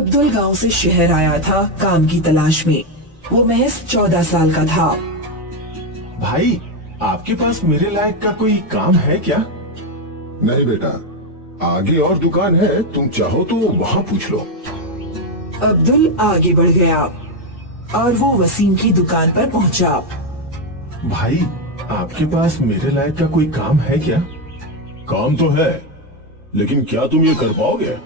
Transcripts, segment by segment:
अब्दुल गांव से शहर आया था काम की तलाश में। वो महज 14 साल का था। भाई, आपके पास मेरे लायक का कोई काम है क्या? नहीं बेटा, आगे और दुकान है, तुम चाहो तो वहाँ पूछ लो। अब्दुल आगे बढ़ गया और वो वसीम की दुकान पर पहुंचा। भाई, आपके पास मेरे लायक का कोई काम है क्या? काम तो है, लेकिन क्या तुम ये कर पाओगे?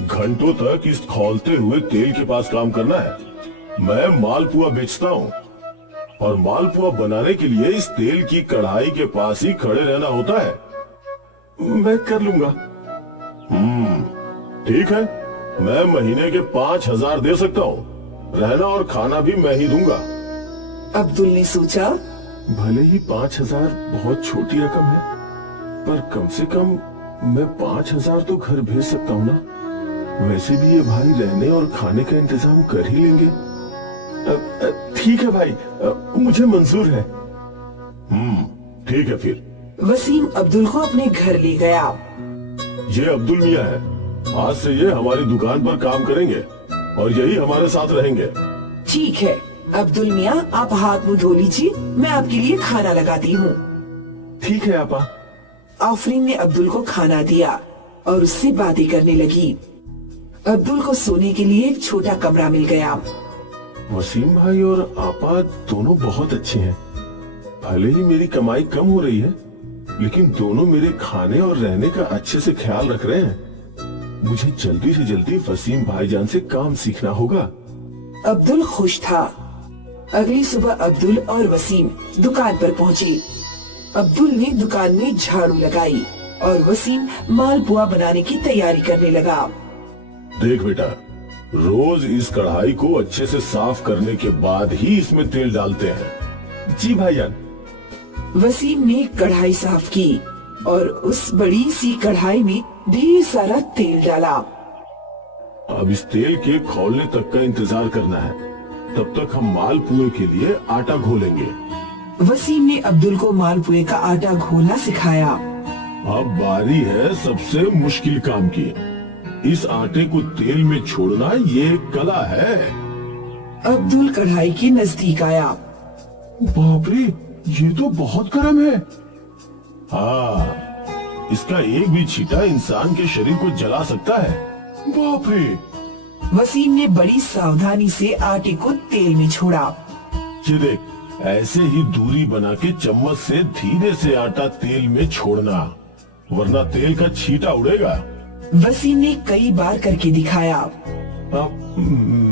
घंटों तक इस खौलते हुए तेल के पास काम करना है। मैं मालपुआ बेचता हूँ और मालपुआ बनाने के लिए इस तेल की कढ़ाई के पास ही खड़े रहना होता है। मैं कर लूंगा। ठीक है, मैं महीने के 5,000 दे सकता हूँ। रहना और खाना भी मैं ही दूंगा। अब्दुल ने सोचा, भले ही 5,000 बहुत छोटी रकम है, पर कम से कम मैं 5,000 तो घर भेज सकता हूँ ना। वैसे भी ये भाई रहने और खाने का इंतजाम कर ही लेंगे। ठीक है भाई, मुझे मंजूर है। ठीक है फिर। वसीम अब्दुल को अपने घर ले गया। ये अब्दुल मियाँ है। आज से ये हमारी दुकान पर काम करेंगे और यही हमारे साथ रहेंगे। ठीक है अब्दुल मियाँ, आप हाथ मुंह धो लीजिए, मैं आपके लिए खाना लगाती हूँ। ठीक है आपा। आफरीन ने अब्दुल को खाना दिया और उससे बातें करने लगी। अब्दुल को सोने के लिए एक छोटा कमरा मिल गया। वसीम भाई और आपा दोनों बहुत अच्छे हैं। भले ही मेरी कमाई कम हो रही है, लेकिन दोनों मेरे खाने और रहने का अच्छे से ख्याल रख रहे हैं। मुझे जल्दी से जल्दी वसीम भाईजान से काम सीखना होगा। अब्दुल खुश था। अगली सुबह अब्दुल और वसीम दुकान पर पहुँचे। अब्दुल ने दुकान में झाड़ू लगाई और वसीम मालपुआ बनाने की तैयारी करने लगा। देख बेटा, रोज इस कढ़ाई को अच्छे से साफ करने के बाद ही इसमें तेल डालते हैं। जी भाईजान। वसीम ने कढ़ाई साफ की और उस बड़ी सी कढ़ाई में ढेर सारा तेल डाला। अब इस तेल के खौलने तक का इंतजार करना है। तब तक हम मालपुए के लिए आटा घोलेंगे। वसीम ने अब्दुल को मालपुए का आटा घोलना सिखाया। अब बारी है सबसे मुश्किल काम की। इस आटे को तेल में छोड़ना ये एक कला है। अब्दुल कढ़ाई के नजदीक आया। बाप रे, ये तो बहुत गर्म है। हाँ, इसका एक भी छींटा इंसान के शरीर को जला सकता है। बाप रे। वसीम ने बड़ी सावधानी से आटे को तेल में छोड़ा। ये देख, ऐसे ही दूरी बना के चम्मच से धीरे से आटा तेल में छोड़ना, वरना तेल का छींटा उड़ेगा। वसीम ने कई बार करके दिखाया। अब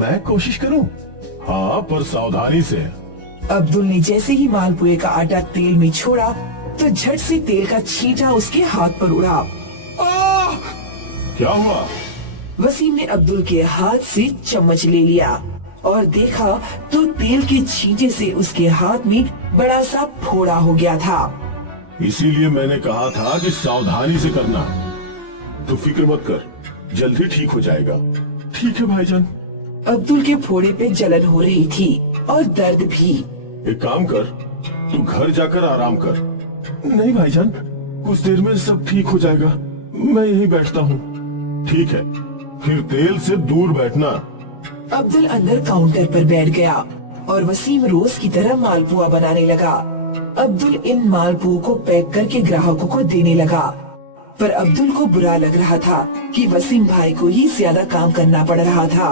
मैं कोशिश करूं? हाँ, पर सावधानी से। अब्दुल ने जैसे ही मालपुए का आटा तेल में छोड़ा तो झट से तेल का छींटा उसके हाथ पर उड़ा। क्या हुआ? वसीम ने अब्दुल के हाथ से चम्मच ले लिया और देखा तो तेल के छींटे से उसके हाथ में बड़ा सा फोड़ा हो गया था। इसीलिए मैंने कहा था कि सावधानी से करना। तो फिक्र मत कर, जल्दी ठीक हो जाएगा। ठीक है भाईजान। अब्दुल के फोड़े पे जलन हो रही थी और दर्द भी। एक काम कर, तू घर जाकर आराम कर। नहीं भाईजान, कुछ देर में सब ठीक हो जाएगा। मैं यहीं बैठता हूँ। ठीक है, फिर तेल से दूर बैठना। अब्दुल अंदर काउंटर पर बैठ गया और वसीम रोज की तरह मालपुआ बनाने लगा। अब्दुल इन मालपुओं को पैक करके ग्राहकों को देने लगा, पर अब्दुल को बुरा लग रहा था कि वसीम भाई को ही ज्यादा काम करना पड़ रहा था।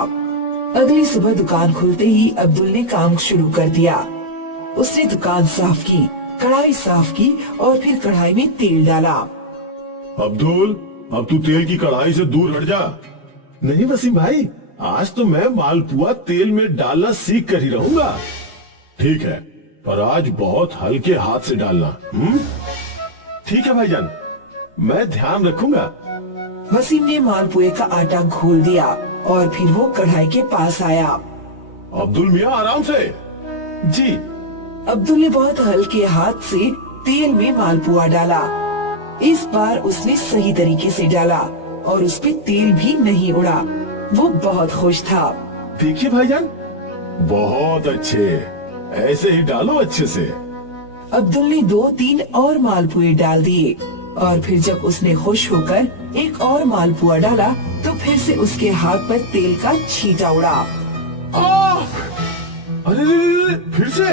अगली सुबह दुकान खुलते ही अब्दुल ने काम शुरू कर दिया। उसने दुकान साफ की, कढ़ाई साफ की और फिर कढ़ाई में तेल डाला। अब्दुल, अब तू तेल की कढ़ाई से दूर हट जा। नहीं वसीम भाई, आज तो मैं मालपुआ तेल में डालना सीख कर ही रहूंगा। ठीक है, पर आज बहुत हल्के हाथ से डालना। ठीक है भाईजान, मैं ध्यान रखूंगा। वसीम ने मालपुए का आटा घोल दिया और फिर वो कढ़ाई के पास आया। अब्दुल मियाँ, आराम से। जी। अब्दुल ने बहुत हल्के हाथ से तेल में मालपुआ डाला। इस बार उसने सही तरीके से डाला और उस पे तेल भी नहीं उड़ा। वो बहुत खुश था। देखिए भाईजान। बहुत अच्छे, ऐसे ही डालो अच्छे से। अब्दुल ने 2-3 और मालपुए डाल दिए और फिर जब उसने खुश होकर एक और मालपुआ डाला तो फिर से उसके हाथ पर तेल का छींटा उड़ा। अरे रे रे, फिर से।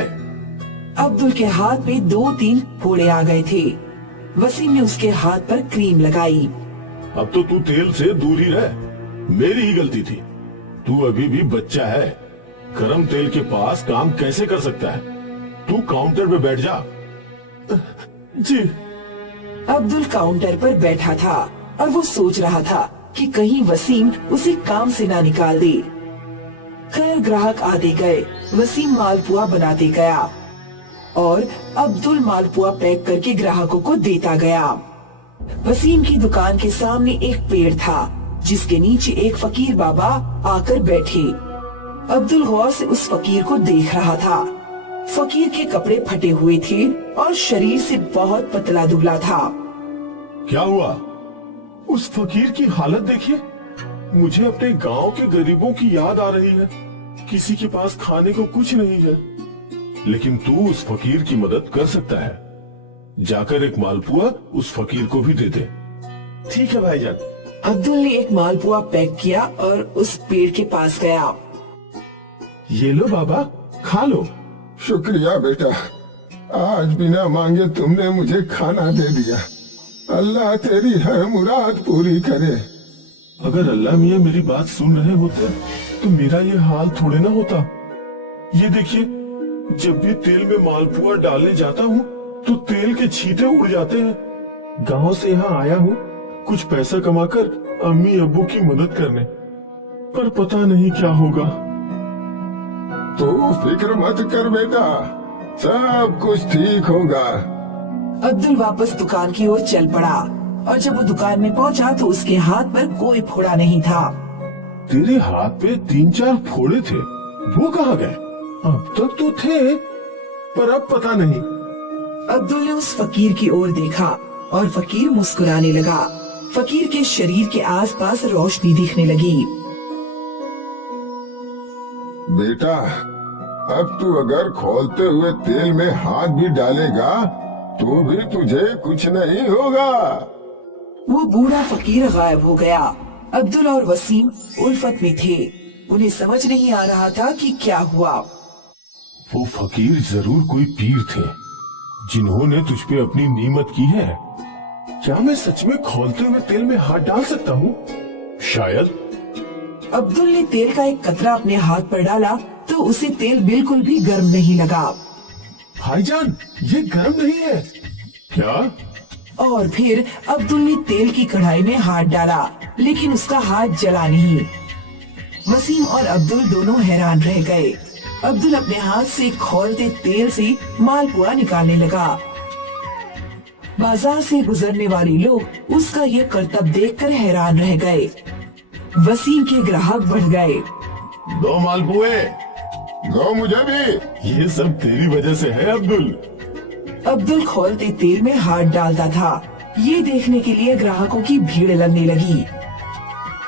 अब्दुल के हाथ में 2-3 फोड़े आ गए थे। वसीम ने उसके हाथ पर क्रीम लगाई। अब तो तू तेल से दूर ही रह, मेरी ही गलती थी। तू अभी भी बच्चा है, गरम तेल के पास काम कैसे कर सकता है? तू काउंटर पे बैठ जा। जी। अब्दुल काउंटर पर बैठा था और वो सोच रहा था कि कहीं वसीम उसे काम से ना निकाल दे। खैर ग्राहक आते गए, वसीम मालपुआ बनाते गया और अब्दुल मालपुआ पैक करके ग्राहकों को देता गया। वसीम की दुकान के सामने एक पेड़ था जिसके नीचे एक फकीर बाबा आकर बैठे। अब्दुल गौर से उस फकीर को देख रहा था। फकीर के कपड़े फटे हुए थे और शरीर से बहुत पतला दुबला था। क्या हुआ? उस फकीर की हालत देखिए। मुझे अपने गांव के गरीबों की याद आ रही है। किसी के पास खाने को कुछ नहीं है। लेकिन तू उस फकीर की मदद कर सकता है। जाकर एक मालपुआ उस फकीर को भी दे दे। ठीक है भाईजान। अब्दुल ने एक मालपुआ पैक किया और उस पेड़ के पास गया। ये लो बाबा, खा लो। शुक्रिया बेटा, आज बिना मांगे तुमने मुझे खाना दे दिया। अल्लाह तेरी हर मुराद पूरी करे। अगर अल्लाह मियाँ मेरी बात सुन रहे होते तो मेरा ये हाल थोड़े ना होता। ये देखिए, जब भी तेल में मालपुआ डालने जाता हूँ तो तेल के छींटे उड़ जाते हैं। गांव से यहाँ आया हूँ कुछ पैसा कमाकर अम्मी अब्बू की मदद करने, पर पता नहीं क्या होगा। तू फिक्र मत कर बेटा, सब कुछ ठीक होगा। अब्दुल वापस दुकान की ओर चल पड़ा और जब वो दुकान में पहुंचा तो उसके हाथ पर कोई फोड़ा नहीं था। तेरे हाथ पे 3-4 फोड़े थे, वो कहाँ गए? अब तक तो थे, पर अब पता नहीं। अब्दुल ने उस फकीर की ओर देखा और फकीर मुस्कुराने लगा। फकीर के शरीर के आसपास रोशनी दिखने लगी। बेटा, अब तू अगर खोलते हुए तेल में हाथ भी डालेगा तो भी तुझे कुछ नहीं होगा। वो बूढ़ा फकीर गायब हो गया। अब्दुल और वसीम उल्फत में थे। उन्हें समझ नहीं आ रहा था कि क्या हुआ। वो फकीर जरूर कोई पीर थे जिन्होंने तुझ पे अपनी नीमत की है। क्या मैं सच में खोलते हुए तेल में हाथ डाल सकता हूँ? शायद। अब्दुल ने तेल का एक कतरा अपने हाथ पर डाला तो उसे तेल बिल्कुल भी गर्म नहीं लगा। भाईजान, ये गर्म नहीं है। क्या? और फिर अब्दुल ने तेल की कढ़ाई में हाथ डाला लेकिन उसका हाथ जला नहीं। वसीम और अब्दुल दोनों हैरान रह गए। अब्दुल अपने हाथ से खौलते तेल से मालपुआ निकालने लगा। बाजार से गुजरने वाले लोग उसका ये करतब देखकर हैरान रह गए। वसीम के ग्राहक बढ़ गए। 2 मालपुए। दो मुझे भी। ये सब तेरी वजह से है अब्दुल। अब्दुल खौलते तेल में हाथ डालता था। ये देखने के लिए ग्राहकों की भीड़ लगने लगी।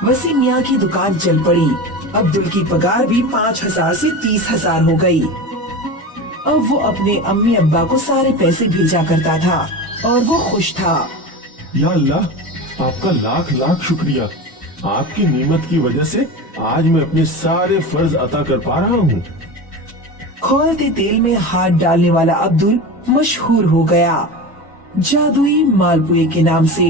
वसीम मियाँ की दुकान चल पड़ी। अब्दुल की पगार भी 5,000 से 30,000 हो गई। अब वो अपने अम्मी अब्बा को सारे पैसे भेजा करता था और वो खुश था। या अल्लाह, आपका लाख लाख शुक्रिया। आपकी नीमत की वजह से आज मैं अपने सारे फर्ज अता कर पा रहा हूँ। खौलते तेल में हाथ डालने वाला अब्दुल मशहूर हो गया, जादुई मालपुए के नाम से।